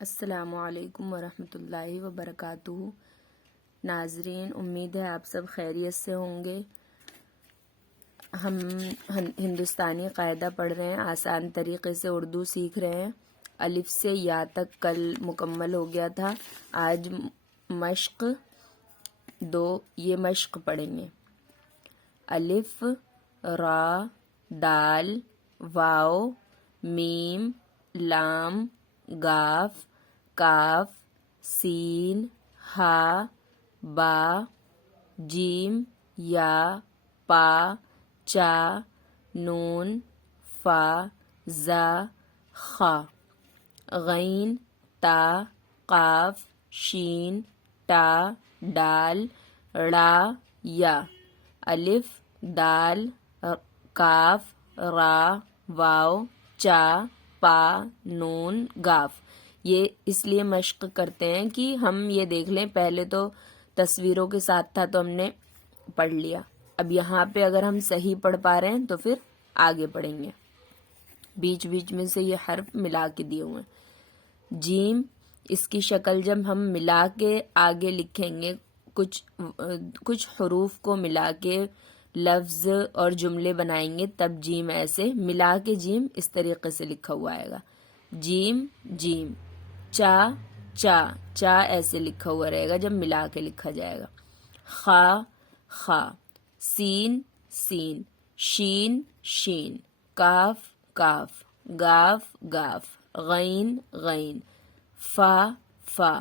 السلام علیکم ورحمۃ اللہ وبرکاتہ۔ ناظرین، امید ہے آپ سب خیریت سے ہوں گے۔ ہم ہندوستانی قاعدہ پڑھ رہے ہیں، آسان طریقے سے اردو سیکھ رہے ہیں۔ الف سے یا تک کل مکمل ہو گیا تھا۔ آج مشق 2 یہ مشق پڑھیں گے۔ الف، را، دال، واو، میم، لام، گاف، کاف، سین، ہا، با، جیم، یا، پا، چا، نون، فا، زا، خا، غین، تا، قاف، شین، ٹا، ڈال، ڑا، یا۔ الف، دال، کاف، را، واو، چا، پا، نون، گاف۔ یہ اس لیے مشق کرتے ہیں کہ ہم یہ دیکھ لیں، پہلے تو تصویروں کے ساتھ تھا تو ہم نے پڑھ لیا، اب یہاں پہ اگر ہم صحیح پڑھ پا رہے ہیں تو پھر آگے پڑھیں گے۔ بیچ بیچ میں سے یہ حرف ملا کے دیے ہوئے ہیں۔ جیم، اس کی شکل جب ہم ملا کے آگے لکھیں گے، کچھ حروف کو ملا کے لفظ اور جملے بنائیں گے، تب جیم ایسے ملا کے جیم اس طریقے سے لکھا ہوا آئے گا۔ جیم، جیم، چا، چا، چا ایسے لکھا ہوا رہے گا جب ملا کے لکھا جائے گا۔ خا، خا، سین، سین، شین، شین، کاف، کاف، گاف، گاف، غین، غین، فا، فا،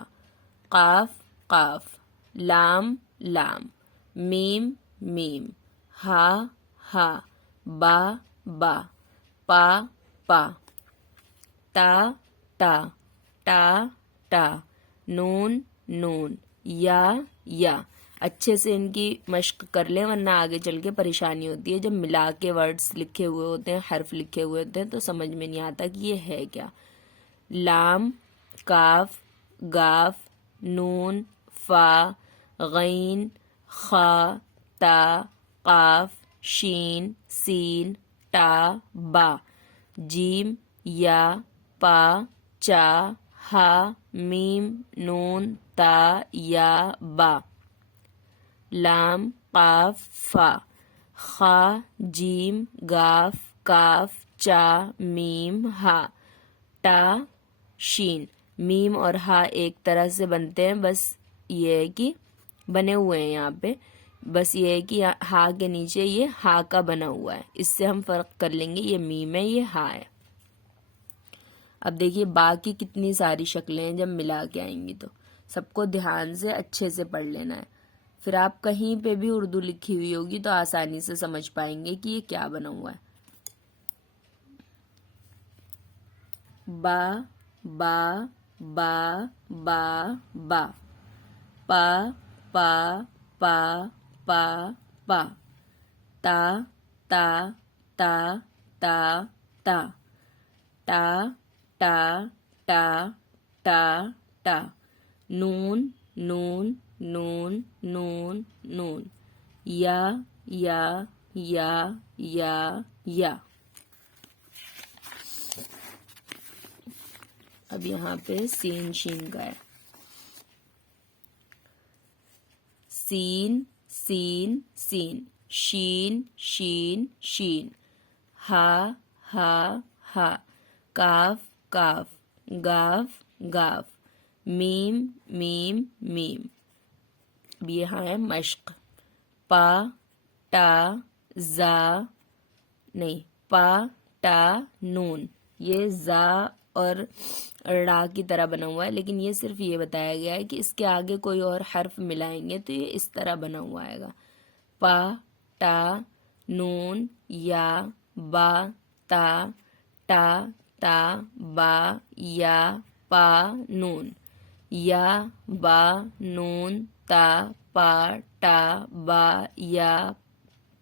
قاف، قاف، لام، لام، میم، میم، ہا، ہا، با، با، پا، پا، تا، تا، ٹا، ٹا، نون، نون، یا، یا۔ اچھے سے ان کی مشق کر لیں ورنہ آگے چل کے پریشانی ہوتی ہے، جب ملا کے ورڈز لکھے ہوئے ہوتے ہیں، حرف لکھے ہوئے ہوتے ہیں تو سمجھ میں نہیں آتا کہ یہ ہے کیا۔ لام، کاف، گاف، نون، فا، غین، خا، تا، قاف، شین، سین، ٹا، با، جیم، یا، پا، چا، ہا، میم، نون، تا، یا، با، لام، قاف، فا، خا، جیم، گاف، کاف، چا، میم، ہا، ٹا، شین۔ میم اور ہا ایک طرح سے بنتے ہیں، بس یہ ہے کہ بنے ہوئے ہیں یہاں پہ، بس یہ ہے کہ ہا کے نیچے یہ ہا کا بنا ہوا ہے، اس سے ہم فرق کر لیں گے، یہ میم ہے، یہ ہا ہے۔ اب دیکھیے با کی کتنی ساری شکلیں ہیں، جب ملا کے آئیں گی تو سب کو دھیان سے اچھے سے پڑھ لینا ہے، پھر آپ کہیں پہ بھی اردو لکھی ہوئی ہوگی تو آسانی سے سمجھ پائیں گے کہ یہ کیا بنا ہوا ہے۔ با، با، با، با، با، پا، پا، پا، پا، پا، تا، تا، تا، تا، تا، ٹا، ٹا، ٹا، ٹا، ٹا، نون، نون، نون، نون، نون، یا، یا، یا، یا، یا۔ اب یہاں پہ سین شین کا ہے۔ سین، سین، سین، شین، شین، شین، ہا، ہا، ہا، کاف، کاف، گاف، گاف، میم، میم، میم۔ اب یہاں ہے مشق۔ پا، ٹا، زا، نہیں، پا، ٹا، نون، یہ زا اور ڑا کی طرح بنا ہوا ہے، لیکن یہ صرف یہ بتایا گیا ہے کہ اس کے آگے کوئی اور حرف ملائیں گے تو یہ اس طرح بنا ہوا آئے گا۔ پا، ٹا، نون، یا، با، تا، ٹا، تا، با، یا، پا، نون، یا، با، نون، تا، پا، ٹا، با، یا،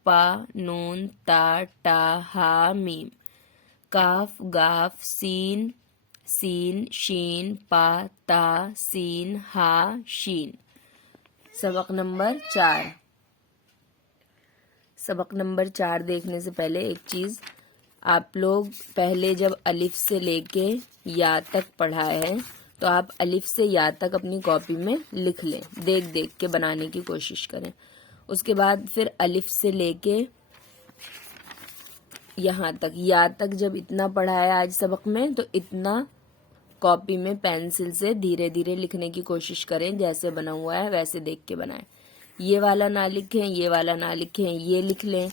پا، نون، تا، ٹا، ہا، میم، کاف، گاف، سین، سین، شین، پا، تا، سین، ہا، شین۔ سبق نمبر 4۔ سبق نمبر 4 دیکھنے سے پہلے ایک چیز، آپ لوگ پہلے جب الف سے لے کے یا تک پڑھا ہے تو آپ الف سے یا تک اپنی کاپی میں لکھ لیں، دیکھ دیکھ کے بنانے کی کوشش کریں۔ اس کے بعد پھر الف سے لے کے یہاں تک، یا تک جب اتنا پڑھا ہے آج سبق میں تو اتنا کاپی میں پینسل سے دھیرے دھیرے لکھنے کی کوشش کریں، جیسے بنا ہوا ہے ویسے دیکھ کے بنائیں۔ یہ والا نہ لکھیں، یہ والا نہ لکھیں، یہ لکھ لیں،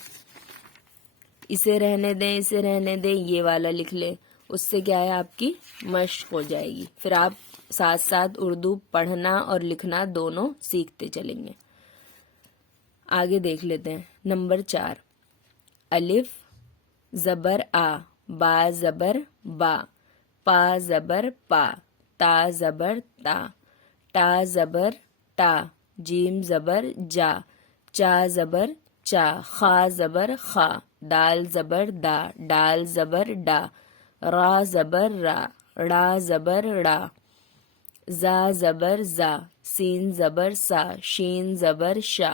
اسے رہنے دیں، اسے رہنے دیں، یہ والا لکھ لیں۔ اس سے کیا ہے آپ کی مشق ہو جائے گی، پھر آپ ساتھ ساتھ اردو پڑھنا اور لکھنا دونوں سیکھتے چلیں گے۔ آگے دیکھ لیتے ہیں نمبر 4، الف زبر آ، با زبر با، پا زبر پا، تا زبر تا، ٹا زبر ٹا، جیم زبر جا، چا زبر چا، خا زبر خا، دال زبر دا، ڈال زبر ڈا، را زبر را، ڑا زبر ڑا، زا زبر زا، سین زبر سا، شین زبر شا،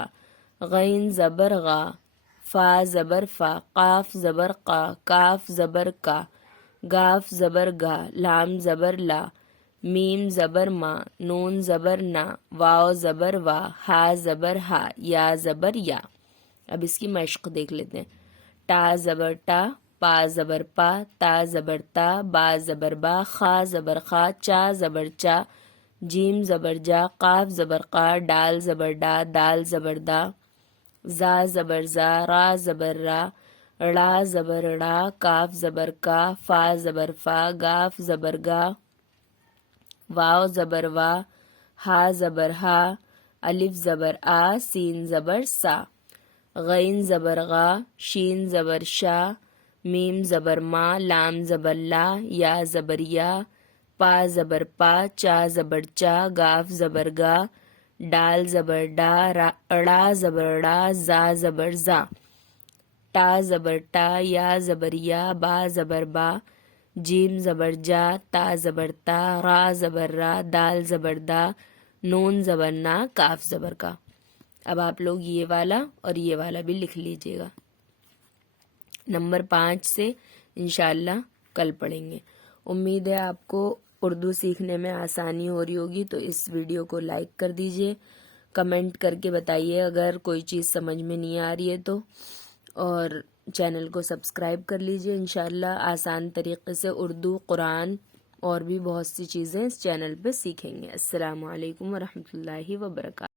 غین زبر غا، فا زبر فا، قاف زبر قا، کاف زبر کا، گاف زبر گا، لام زبر لا، میم زبر ما، نون زبر نا، واو زبر وا، ہا زبر ہا، یا زبر یا۔ اب اس کی مشق دیکھ لیتے ہیں۔ ٹا زبر ٹا، پا زبر پا، تا زبر تا، با زبر با، خا زبر خا، چا زبر چا، جیم زبر جا، قاف زبر قا، ڈال زبر ڈا، دال زبر دا، زا زبر زا، را زبر را، ڑا زبر ڑا، کاف زبر کا، فا زبر فا، گاف زبر گا، واو زبر وا، ہا زبر ہا، الف زبر آ، سین زبر سا، غین زبر غا، شین زبر شا، میم زبر ما، لام زبر لا، یا زبر یا، پا زبر پا، چا زبر چا، گاف زبر گا، ڈال زبر ڈا، ڑا زبر ڑا، زا زبر زا، ٹا زبر ٹا، یا زبر یا، با زبر با، جیم زبر جا، تا زبر تا، را زبر را، دال زبر دا، نون زبر نا، کاف زبر کا۔ اب آپ لوگ یہ والا اور یہ والا بھی لکھ لیجئے گا۔ نمبر 5 سے انشاءاللہ کل پڑھیں گے۔ امید ہے آپ کو اردو سیکھنے میں آسانی ہو رہی ہوگی، تو اس ویڈیو کو لائک کر دیجئے، کمنٹ کر کے بتائیے اگر کوئی چیز سمجھ میں نہیں آ رہی ہے تو، اور چینل کو سبسکرائب کر لیجئے۔ انشاءاللہ آسان طریقے سے اردو، قرآن اور بھی بہت سی چیزیں اس چینل پہ سیکھیں گے۔ السلام علیکم ورحمۃ اللہ وبرکاتہ۔